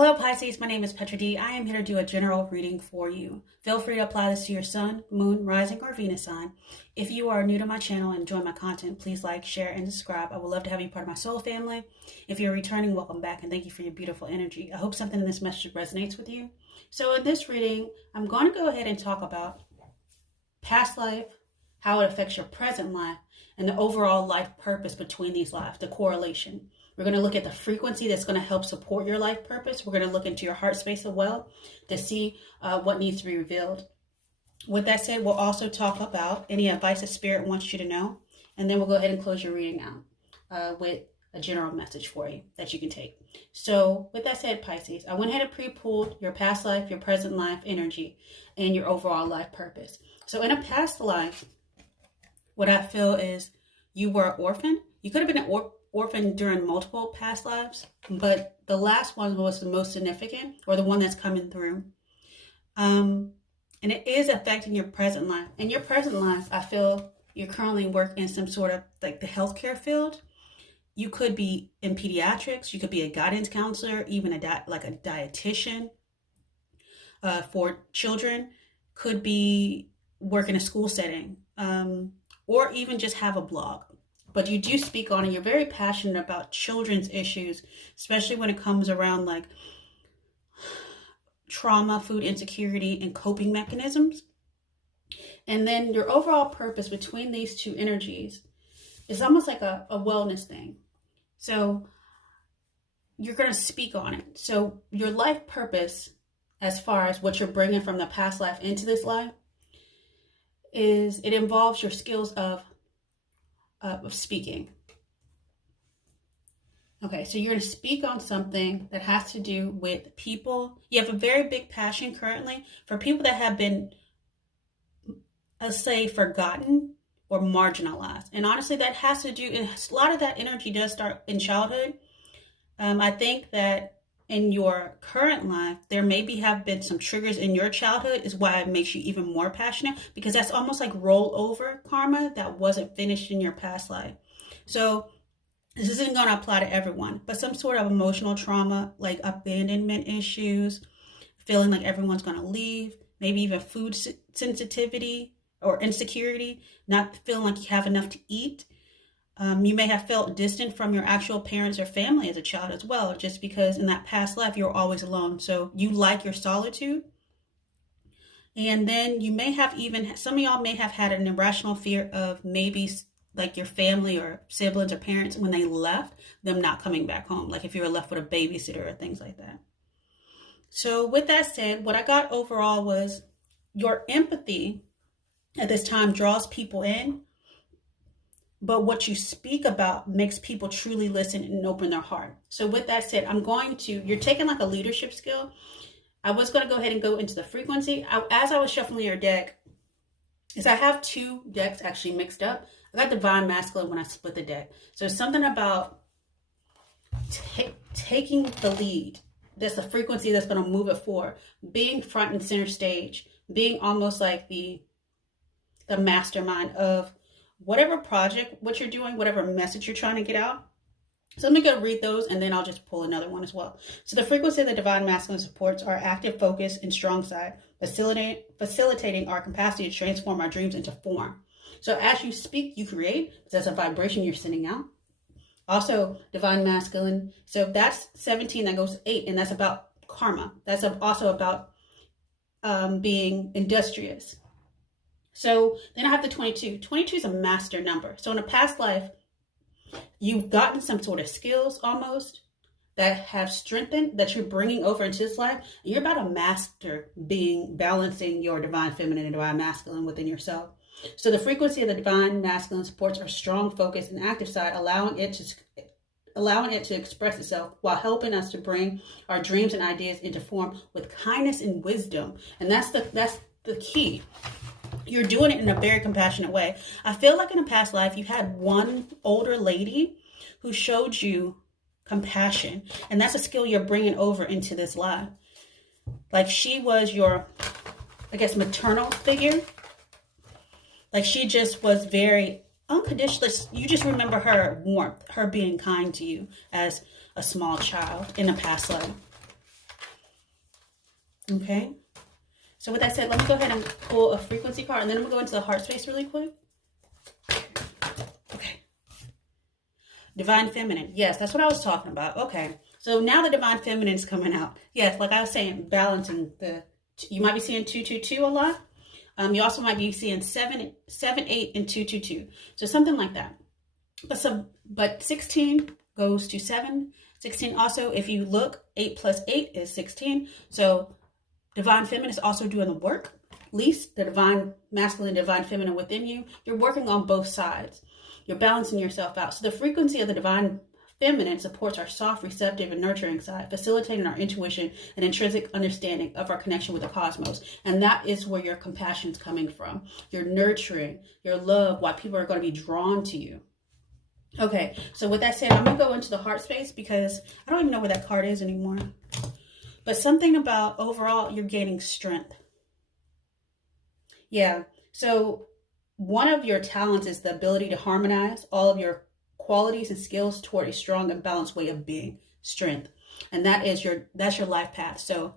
Hello Pisces, my name is Petra D. I am here to do a general reading for you. Feel free to apply this to your sun, moon, rising, or Venus sign. If you are new to my channel and enjoy my content, please like, share, and subscribe. I would love to have you part of my soul family. If you're returning, welcome back and thank you for your beautiful energy. I hope something in this message resonates with you. So in this reading, I'm going to go ahead and talk about past life, how it affects your present life, and the overall life purpose between these lives, the correlation. We're going to look at the frequency that's going to help support your life purpose. We're going to look into your heart space as well to see what needs to be revealed. With that said, we'll also talk about any advice that Spirit wants you to know. And then we'll go ahead and close your reading out with a general message for you that you can take. So with that said, Pisces, I went ahead and pre-pulled your past life, your present life energy, and your overall life purpose. So in a past life, what I feel is you were an orphan. You could have been an orphan during multiple past lives, but the last one was the most significant, or the one that's coming through. And it is affecting your present life. In your present life, I feel you currently work in some sort of like the healthcare field. You could be in pediatrics. You could be a guidance counselor, even a dietitian for children. Could be work in a school setting, or even just have a blog. But you do speak on it. You're very passionate about children's issues, especially when it comes around like trauma, food insecurity, and coping mechanisms. And then your overall purpose between these two energies is almost like a wellness thing. So you're going to speak on it. So your life purpose, as far as what you're bringing from the past life into this life, is it involves your skills of speaking. Okay, so you're going to speak on something that has to do with people. You have a very big passion currently for people that have been, let's say, forgotten or marginalized. And honestly, that has to do, a lot of that energy does start in childhood. I think that in your current life, there maybe have been some triggers in your childhood is why it makes you even more passionate, because that's almost like rollover karma that wasn't finished in your past life. So this isn't going to apply to everyone, but some sort of emotional trauma, like abandonment issues, feeling like everyone's going to leave, maybe even food sensitivity or insecurity, not feeling like you have enough to eat. You may have felt distant from your actual parents or family as a child as well, just because in that past life you were always alone. So you like your solitude. And then you may have even, some of y'all may have had an irrational fear of maybe like your family or siblings or parents, when they left, them not coming back home. Like if you were left with a babysitter or things like that. So with that said, what I got overall was your empathy at this time draws people in. But what you speak about makes people truly listen and open their heart. So with that said, you're taking like a leadership skill. I was going to go ahead and go into the frequency. As I was shuffling your deck, is I have two decks actually mixed up. I got Divine Masculine when I split the deck. So it's something about taking the lead. That's the frequency that's going to move it forward. Being front and center stage. Being almost like the mastermind of whatever project, what you're doing, whatever message you're trying to get out. So I'm going to go read those and then I'll just pull another one as well. So the frequency of the Divine Masculine supports our active focus and strong side, facilitating our capacity to transform our dreams into form. So as you speak, you create. That's a vibration you're sending out. Also, Divine Masculine. So that's 17, that goes 8, and that's about karma. That's also about being industrious. So then I have the 22. 22 is a master number. So in a past life, you've gotten some sort of skills almost that have strengthened, that you're bringing over into this life. And you're about to master balancing your divine feminine and divine masculine within yourself. So the frequency of the Divine Masculine supports our strong focus and active side, allowing it to express itself while helping us to bring our dreams and ideas into form with kindness and wisdom. And that's the key. You're doing it in a very compassionate way. I feel like in a past life, you had one older lady who showed you compassion. And that's a skill you're bringing over into this life. Like she was your, I guess, maternal figure. Like she just was very unconditional. You just remember her warmth, her being kind to you as a small child in a past life. Okay. So with that said, let me go ahead and pull a frequency card, and then I'm going to go into the heart space really quick. Okay. Divine Feminine. Yes, that's what I was talking about. Okay. So now the Divine Feminine is coming out. Yes, like I was saying, balancing the, you might be seeing 222 a lot. You also might be seeing 7, 8, and 222. So something like that. But 16 goes to 7. 16 also, if you look, 8 plus 8 is 16. So Divine Feminine is also doing the work. At least the Divine Masculine, Divine Feminine within you. You're working on both sides. You're balancing yourself out. So the frequency of the Divine Feminine supports our soft, receptive, and nurturing side, facilitating our intuition and intrinsic understanding of our connection with the cosmos. And that is where your compassion is coming from. Your nurturing, your love, why people are going to be drawn to you. Okay, so with that said, I'm going to go into the heart space because I don't even know where that card is anymore. But something about overall, you're gaining strength. Yeah, so one of your talents is the ability to harmonize all of your qualities and skills toward a strong and balanced way of being, strength. And that's your life path. So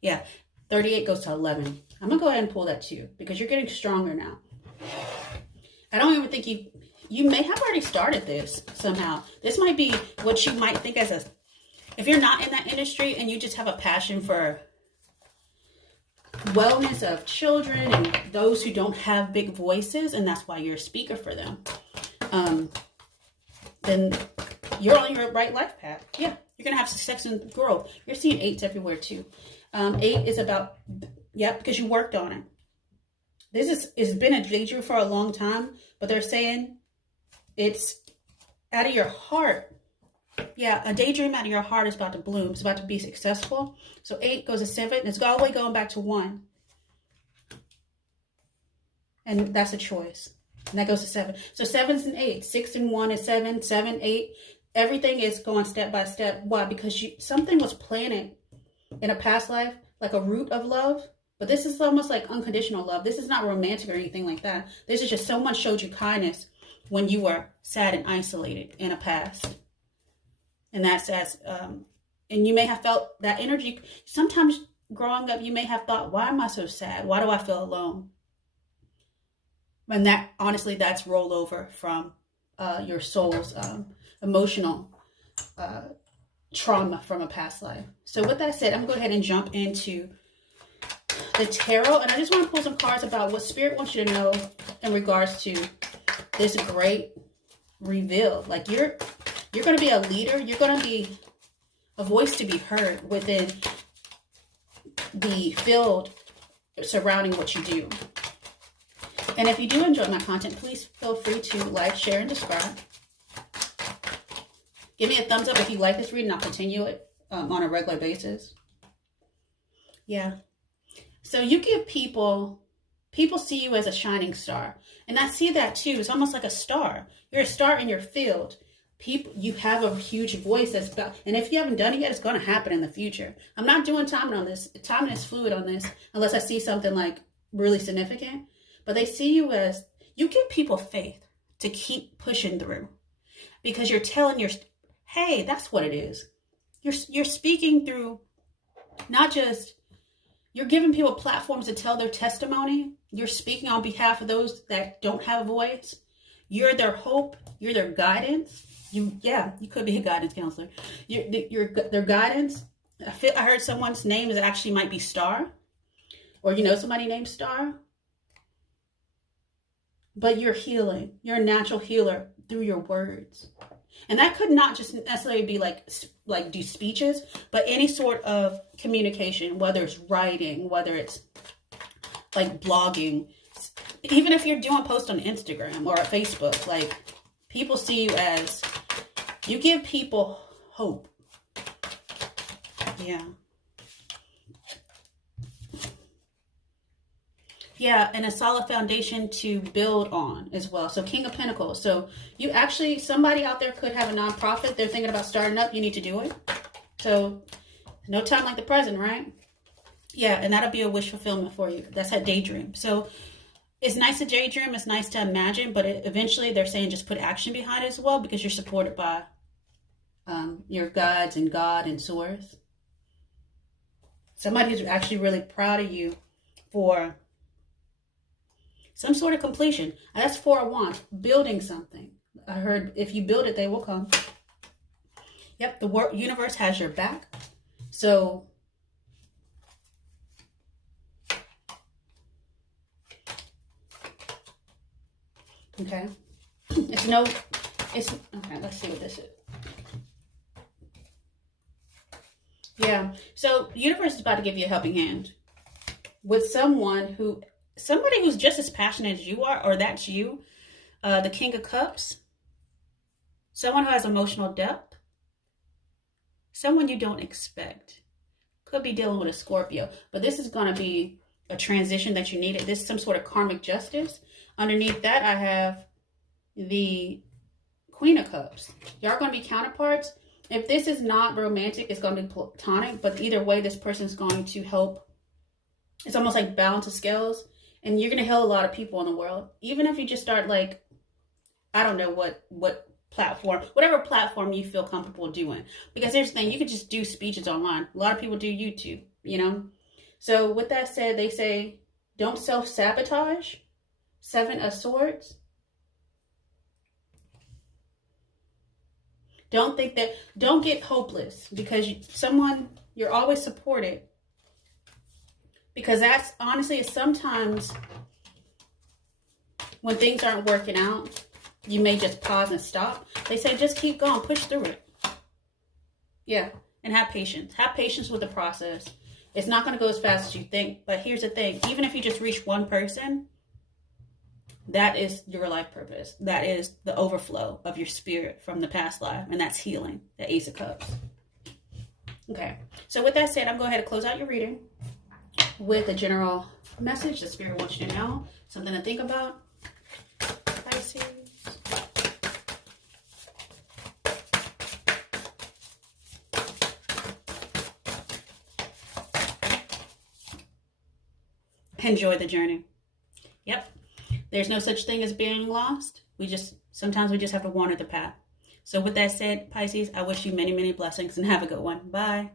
yeah, 38 goes to 11. I'm going to go ahead and pull that too because you're getting stronger now. I don't even think you may have already started this somehow. This might be what you might think as if you're not in that industry and you just have a passion for wellness of children and those who don't have big voices, and that's why you're a speaker for them, then you're on your right life path. Yeah, you're going to have success and growth. You're seeing 8s everywhere too. 8 is about, because you worked on it. It's been a daydream for a long time, but they're saying it's out of your heart. Yeah, a daydream out of your heart is about to bloom. It's about to be successful. So 8 goes to 7. It's all the way going back to 1. And that's a choice. And that goes to 7. So 7's and 8. 6 and 1 is 7. 7, 8. Everything is going step by step. Why? Because something was planted in a past life, like a root of love. But this is almost like unconditional love. This is not romantic or anything like that. This is just someone showed you kindness when you were sad and isolated in a past. And and you may have felt that energy. Sometimes growing up, you may have thought, why am I so sad? Why do I feel alone? And that, honestly, that's rollover from your soul's emotional trauma from a past life. So with that said, I'm going to go ahead and jump into the tarot. And I just want to pull some cards about what Spirit wants you to know in regards to this great reveal. Like you're going to be a leader. You're going to be a voice to be heard within the field surrounding what you do. And if you do enjoy my content, please feel free to like, share, and subscribe. Give me a thumbs up if you like this reading. I'll continue it on a regular basis. Yeah. So you give people see you as a shining star. And I see that too. It's almost like a star. You're a star in your field. You have a huge voice and if you haven't done it yet, it's going to happen in the future. I'm not doing timing on this. Timing is fluid on this unless I see something like really significant. But they see you as, you give people faith to keep pushing through because you're telling hey, that's what it is. You're speaking through, not just, you're giving people platforms to tell their testimony. You're speaking on behalf of those that don't have a voice. You're their hope. You're their guidance. You could be a guidance counselor. You're their guidance. I heard someone's name is actually might be Star, or somebody named Star. But you're healing. You're a natural healer through your words. And that could not just necessarily be like do speeches, but any sort of communication, whether it's writing, whether it's like blogging, even if you're doing posts on Instagram or Facebook, like people see you as, you give people hope. Yeah. Yeah, and a solid foundation to build on as well. So King of Pentacles. So you actually, somebody out there could have a nonprofit. They're thinking about starting up. You need to do it. So no time like the present, right? Yeah, and that'll be a wish fulfillment for you. That's a daydream. So it's nice to daydream. It's nice to imagine. But eventually they're saying just put action behind it as well because you're supported by your guides and God and Source. Somebody who's actually really proud of you for some sort of completion. And that's Four of Wands, building something. I heard if you build it, they will come. Yep, the universe has your back. So okay. Okay, let's see what this is. Yeah, so the universe is about to give you a helping hand with somebody who's just as passionate as you are, or that's you. The King of Cups, someone who has emotional depth, someone you don't expect. Could be dealing with a Scorpio, but this is going to be a transition that you needed. This is some sort of karmic justice. Underneath that, I have the Queen of Cups. Y'all going to be counterparts. If this is not romantic, it's going to be platonic. But either way, this person is going to help. It's almost like balance the scales. And you're going to help a lot of people in the world. Even if you just start like, I don't know what platform, whatever platform you feel comfortable doing. Because here's the thing, you could just do speeches online. A lot of people do YouTube, you know. So with that said, they say, don't self-sabotage. Seven of Swords. Don't get hopeless because you're always supported. Because that's honestly, sometimes when things aren't working out, you may just pause and stop. They say, just keep going, push through it. Yeah, and have patience. Have patience with the process. It's not going to go as fast as you think, but here's the thing. Even if you just reach one person, that is your life purpose. That is the overflow of your spirit from the past life. And that's healing, the Ace of Cups. Okay. So with that said, I'm going to go ahead and close out your reading with a general message the spirit wants you to know. Something to think about. Pisces. Enjoy the journey. Yep. There's no such thing as being lost. Sometimes we just have to wander the path. So with that said, Pisces, I wish you many, many blessings and have a good one. Bye.